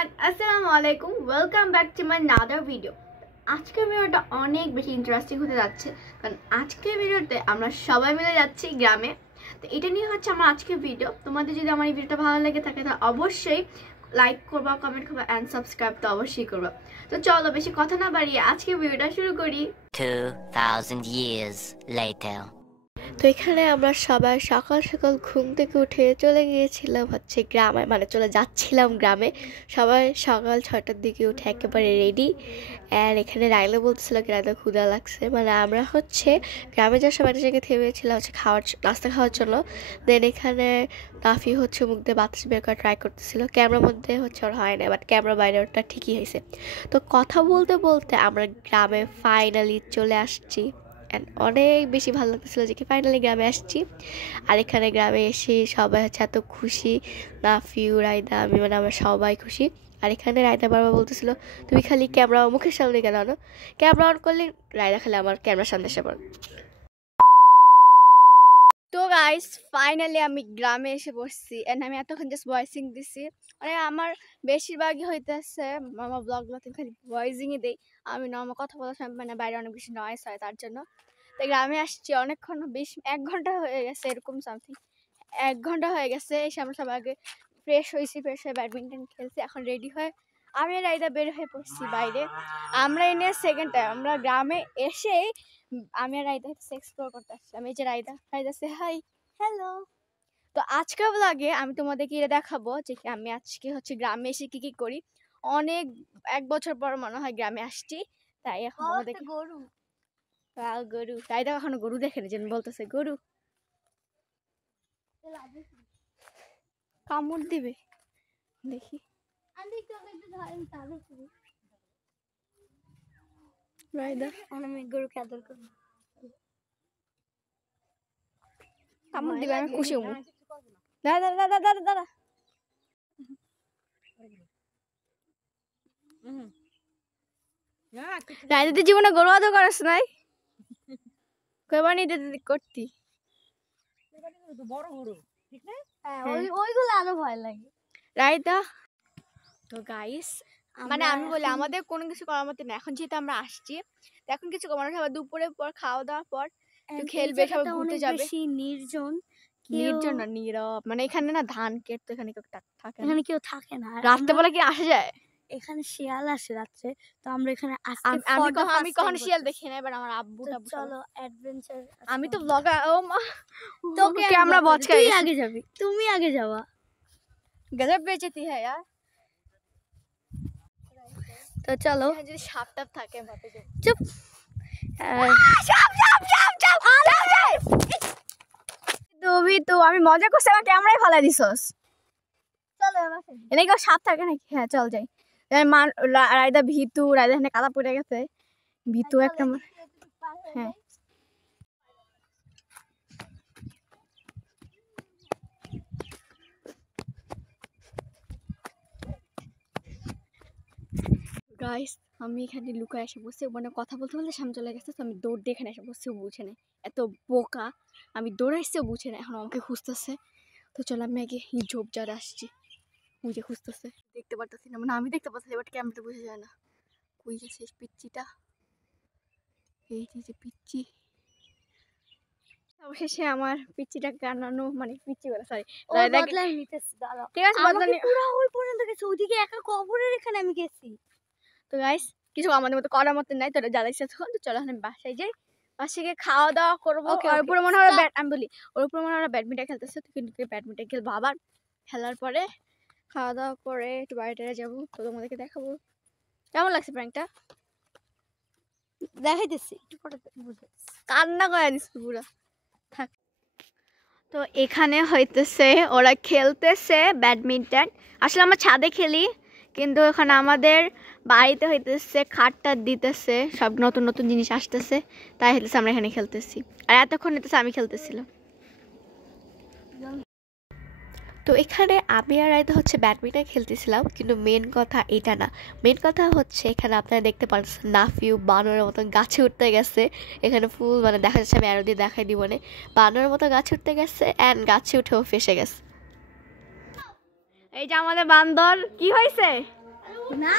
Everyone, আসসালামু আলাইকুম। Welcome back to my another video. আজকের ভিডিওটা অনেক বেশি ইন্টারেস্টিং হতে যাচ্ছে, কারণ আজকের ভিডিওতে আমরা সবাই মিলে যাচ্ছি গ্রামে। তো এটা নিয়ে হচ্ছে আমার আজকের ভিডিও। তোমাদের যদি আমার এই ভিডিওটা ভালো লেগে থাকে তাহলে অবশ্যই লাইক করবা, কমেন্ট করবা অ্যান্ড সাবস্ক্রাইব তো অবশ্যই করবা। তো চলো বেশি কথা না বাড়িয়ে আজকের ভিডিওটা শুরু করি। 2000 years later. তো এখানে আমরা সবাই সকাল সকাল ঘুম থেকে উঠে চলে গিয়েছিলাম হচ্ছে গ্রামে, মানে চলে যাচ্ছিলাম গ্রামে। সবাই সকাল 6টার দিকে উঠে একেবারে রেডি। অ্যান্ড এখানে রাইলা বলতেছিল কি রাইলা ক্ষুধা লাগছে, মানে আমরা হচ্ছে গ্রামে যাওয়ার সময় একটা জায়গায় থেমেছিলাম হচ্ছে নাস্তা খাওয়ার জন্য। দেন এখানে নাফি হচ্ছে মুখ দিয়ে বাতাস বের করা ট্রাই করতেছিল। ক্যামেরার মধ্যে হচ্ছে ওর হয় না, বাট ক্যামেরা বাইরে ওটা ঠিকই হয়েছে। তো কথা বলতে বলতে আমরা গ্রামে ফাইনালি চলে আসছি। অ্যান্ড অনেক বেশি ভালো লাগতেছিলো যে কি ফাইনালি গ্রামে আসছি। আর এখানে গ্রামে এসে সবাই হচ্ছে এত খুশি, নাফিউ, রায়দা, আমি, মানে আমরা সবাই খুশি। আর এখানে রায়দা বারবার বলতেছিল তুমি খালি ক্যামেরা মুখের সামনে কেন আনো, ক্যামেরা অন করলে রায়দা খালি আমার ক্যামেরার সামনে এসে পড়ে। তো গাইস ফাইনালি আমি গ্রামে এসে বসছি। এন্ড আমি এতক্ষণ জাস্ট ভয়েসিং দিছি, মানে আমার বেশিরভাগই হইতেছে আমার ব্লগগুলোতে খালি ভয়েসিংই দেই। আমি নর্মাল কথা বলার সময় মানে বাইরে অনেক বেশি নয়েস হয় তার জন্য। তো গ্রামে আসছি অনেকক্ষণ, 1 ঘন্টা হয়ে গেছে এরকম সামথিং। 1 ঘন্টা হয়ে গেছে এসে আমরা সবাই আগে ফ্রেশ হয়ে ব্যাডমিন্টন খেলছি। এখন রেডি হয়ে আমি রাইদা বের হয়ে পড়ছি বাইরে। আমরা এনে সেকেন্ড টাইম আমরা গ্রামে এসে আমি আর রাইদা এক্সপ্লোর করতে আসছিলাম। এই যে রাইদা সে হাই, হ্যালো। তো আজকে ব্লগে আমি তোমাদেরকে এটা দেখাবো যে আমি আজকে হচ্ছে গ্রামে এসে কি করি। অনেক 1 বছর পর মনে হয় গ্রামে আসছি, তাই এখন তোমাদেরকে গরু রাইদা এখনো গরু দেখেনি, যেন বলতেছে গরু কামড় দিবে, দেখি রাইদা আমি গরুকে আদর করবো, কামড় দিবে, আমি খুশি হবো। দাদা দাদা দাদা দাদা রাইদা তুই জীবনে গরু আদর করিস নাই? কয়বার নিতে করতি বড় গরু, ঠিক না? হ্যাঁ, ওইগুলো আরো ভয় লাগে রাইদা। তো গাইস মানে আমি বলি আমাদের কোনো কিছু করার মতো না। এখন যেহেতু আমরা আসছি, এখন কিছু কমানো সবাই দুপুরের পর খাওয়া দাওয়ার পর একটু খেলবে, সবাই ঘুরতে যাবে। নির্জন নির্জন না, নীরব, মানে এখানে না ধান ক্ষেত, তো এখানে কেউ থাকে না। এখানে কেউ থাকে না। রাত্রে বেলা কি আসা যায়? এখানে শিয়াল আসে রাত্রে, তো আমরা এখানে আমি কখনো শিয়াল দেখি না। এবার আমার আব্বুটা চলো অ্যাডভেঞ্চার। আমি তো ব্লগার। ও মা, তোকে আমরা বচকাই তুই আগে যাবি, তুমি আগে যাওয়া। গজব বেচতি হ্যাঁ यार। তো চলো, যদি সাপ টাপ থাকে ভাবে যে চুপ। তুমি তো আমি মজা করছি, আমার ক্যামেরায় ফালাই দিছস। চলো এনে কেউ সাপ থাকে নাকি? হ্যাঁ চল যাই। রায়দা ভীতু, রায়দা এখানে কাদা পড়ে গেছে, ভীতু একটা। হ্যাঁ গাইস আমি এখানে লুকায় এসে বসে, মানে কথা বলতে বলতে সামনে চলে গেছে। তো আমি দৌড় দিয়ে এখানে এসে বসেও বুঝে নেই, এত বোকা। আমি দৌড়াইছেও বুঝে না, এখন আমাকে খুঁজতেছে। তো চলো আমি আগে ঝোপ ঝাড় আসছি। বুঝে খুঁজতেছে, দেখতে পারতেছি না, মানে আমি দেখতে পাচ্ছি বাট ক্যামেরাতে বোঝা যায় না। কই গেছে পিচ্চিটা? এই যে পিচ্চি। অবশেষে আমার পিচ্চিটা কানানো, মানে পিচ্চি বলে সরি, ঠিক আছে বদলা পুরো ওই পর্যন্ত গেছে, ওইদিকে একা কবরের এখানে আমি গেছি। তো গাইস কিছু আমাদের মতো করার মতো নাই, তোরা জ্বালাইছে তখন। তো চলো এখন বাসায় যাই, বাসায় গিয়ে খাওয়া দাওয়া করবো। ওর উপরে মনে হয় আমি বলি ওর উপরে মনে হয় ব্যাডমিন্টন খেলতেছে, তো কিন্তু ব্যাডমিন্টন খেলবো আবার। খেলার পরে খাওয়া দাওয়া করে একটু বাইরে যাবো, তো তোমাদেরকে দেখাবো কেমন লাগছে প্র্যাঙ্কটা। দেখাইতেছি একটু পরে, কান্না করে দিস পুরা থাক। তো এখানে হইতেছে ওরা খেলতেছে ব্যাডমিন্টন। আসলে আমরা ছাদে খেলি, কিন্তু এখানে আমাদের বাড়িতে হইতেছে খাটটা দিতেছে, সব নতুন নতুন জিনিস আসতেছে, তাই হইতেছে আমরা এখানে খেলতেছি। আর এতক্ষণ হইতেছে আমি খেলতেছিলাম। তো এখানে আমি আর রায়দা হচ্ছে ব্যাডমিন্টন খেলতেছিলাম, কিন্তু মেন কথা এটা না। মেন কথা হচ্ছে এখানে আপনারা দেখতে পাচ্ছেন নাফিউ বানরের মতো গাছে উঠতে গেছে। এখানে ফুল মানে দেখা যাচ্ছে, আমি আরো দিয়ে দেখাই দিব, মানে বানরের মতো গাছে উঠতে গেছে অ্যান্ড গাছে উঠেও ফেসে গেছে। এই যে আমাদের বান্দর, কি হয়েছে? না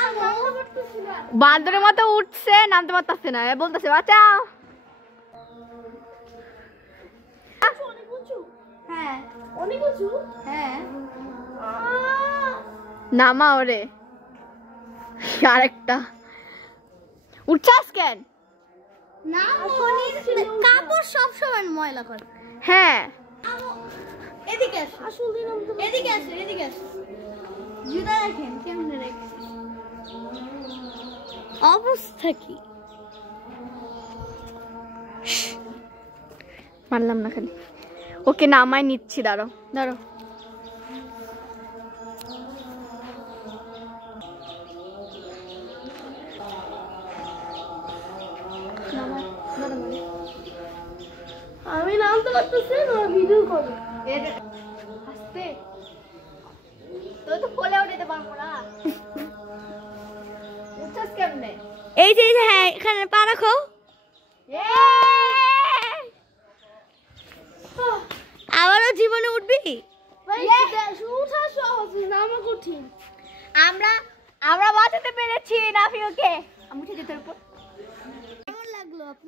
বান্দরের মতো উঠছে, নামতে পারতেছে না, বলতেছে বাঁচাও। হ্যাঁ অনেক উঁচু। হ্যাঁ নামা ওরে আরেকটা উঠছাস কেন? না কাপড় সব সময় ময়লা করে। হ্যাঁ এদিকে আসো, আসলে এদিকে আসো, এদিকে আসো। জুতা রাখেন কেমনে রেখেছি, অবস্থা কি? মারলাম না খালি, ওকে নামাই নিচ্ছি, দাঁড়ো দাঁড়ো। আমি নামতে পারতেছি না, ভিডিও করো আস্তে, তো তো কোলে উঠতে পারবো না। উঠছাস কেমনে? এই যে হ্যাঁ এখানে পা রাখো। আবারও জীবনে উঠবি? আমরা আমরা বাঁচাতে পেরেছি নাফিওকে। আমি উঠে যেতে উপর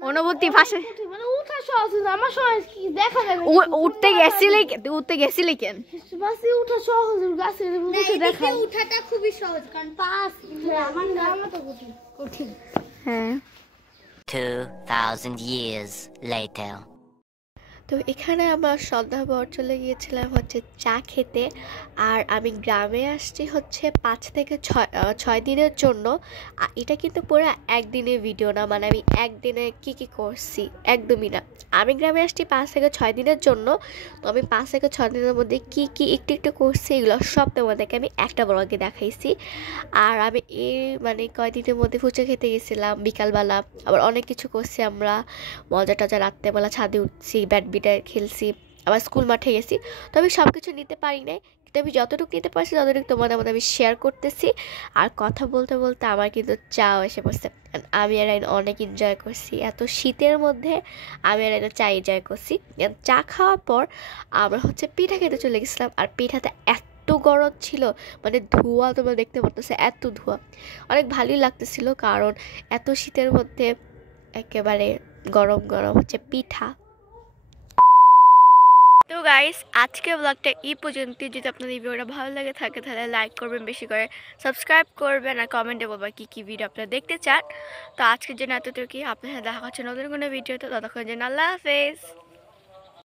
অনুভূতি ভাষে মানে উঠা সহজ, আমার সহজ কি দেখা যাবে। উঠতে গেছিলি কেন? বাসে উঠা সহজ, গাছে উঠে দেখা উঠাটা খুবই সহজ, কারণ পাস আমার নামও তো কঠিন। হ্যাঁ 2000 years later. তো এখানে আমার সন্ধ্যা পর চলে গিয়েছিলাম হচ্ছে চা খেতে। আর আমি গ্রামে আসছি হচ্ছে 5 থেকে 6 দিনের জন্য। এটা কিন্তু পুরো একদিনের ভিডিও না, মানে আমি একদিনে কি করছি একদমই না। আমি গ্রামে আসছি 5 থেকে 6 দিনের জন্য। তো আমি 5 থেকে 6 দিনের মধ্যে কি একটু একটু করছি এগুলো সব তোমাদেরকে আমি একটা ব্লগে দেখাইছি। আর আমি এই মানে কয়দিনের মধ্যে ফুচকা খেতে গেছিলাম বিকালবেলা, আবার অনেক কিছু করছি আমরা, মজা টজা রাত্রেবেলা ছাদে উঠছি, ব্যাডমিন্টন খেলছি, আবার স্কুল মাঠে গেছি। তো আমি সব কিছু নিতে পারি নাই, কিন্তু আমি যতটুকু নিতে পারছি ততটুকু তোমাদের মধ্যে আমি শেয়ার করতেছি। আর কথা বলতে বলতে আমার কিন্তু চাও এসে পড়ছে। আমি আর আইন অনেক এনজয় করছি, এত শীতের মধ্যে আমি আর আইন চা এনজয় করছি। চা খাওয়ার পর আমরা হচ্ছে পিঠা খেতে চলে গেছিলাম। আর পিঠাতে এত গরম ছিল, মানে ধোঁয়া তোমরা দেখতে পারতেছে, এত ধোঁয়া, অনেক ভালোই লাগতেছিল, কারণ এত শীতের মধ্যে একেবারে গরম গরম হচ্ছে পিঠা। তো গাইস আজকে ব্লগটা এই পর্যন্ত। যদি আপনাদের এই ভিডিওটা ভালো লাগে থাকে তাহলে লাইক করবেন, বেশি করে সাবস্ক্রাইব করবেন, আর কমেন্টে বলবেন কি ভিডিও আপনারা দেখতে চান। তো আজকের জন্য এতটুকুই, আপনার সাথে দেখা হচ্ছে নতুন কোনো ভিডিওতে। ততক্ষণ জন্য আল্লাহ হাফেজ।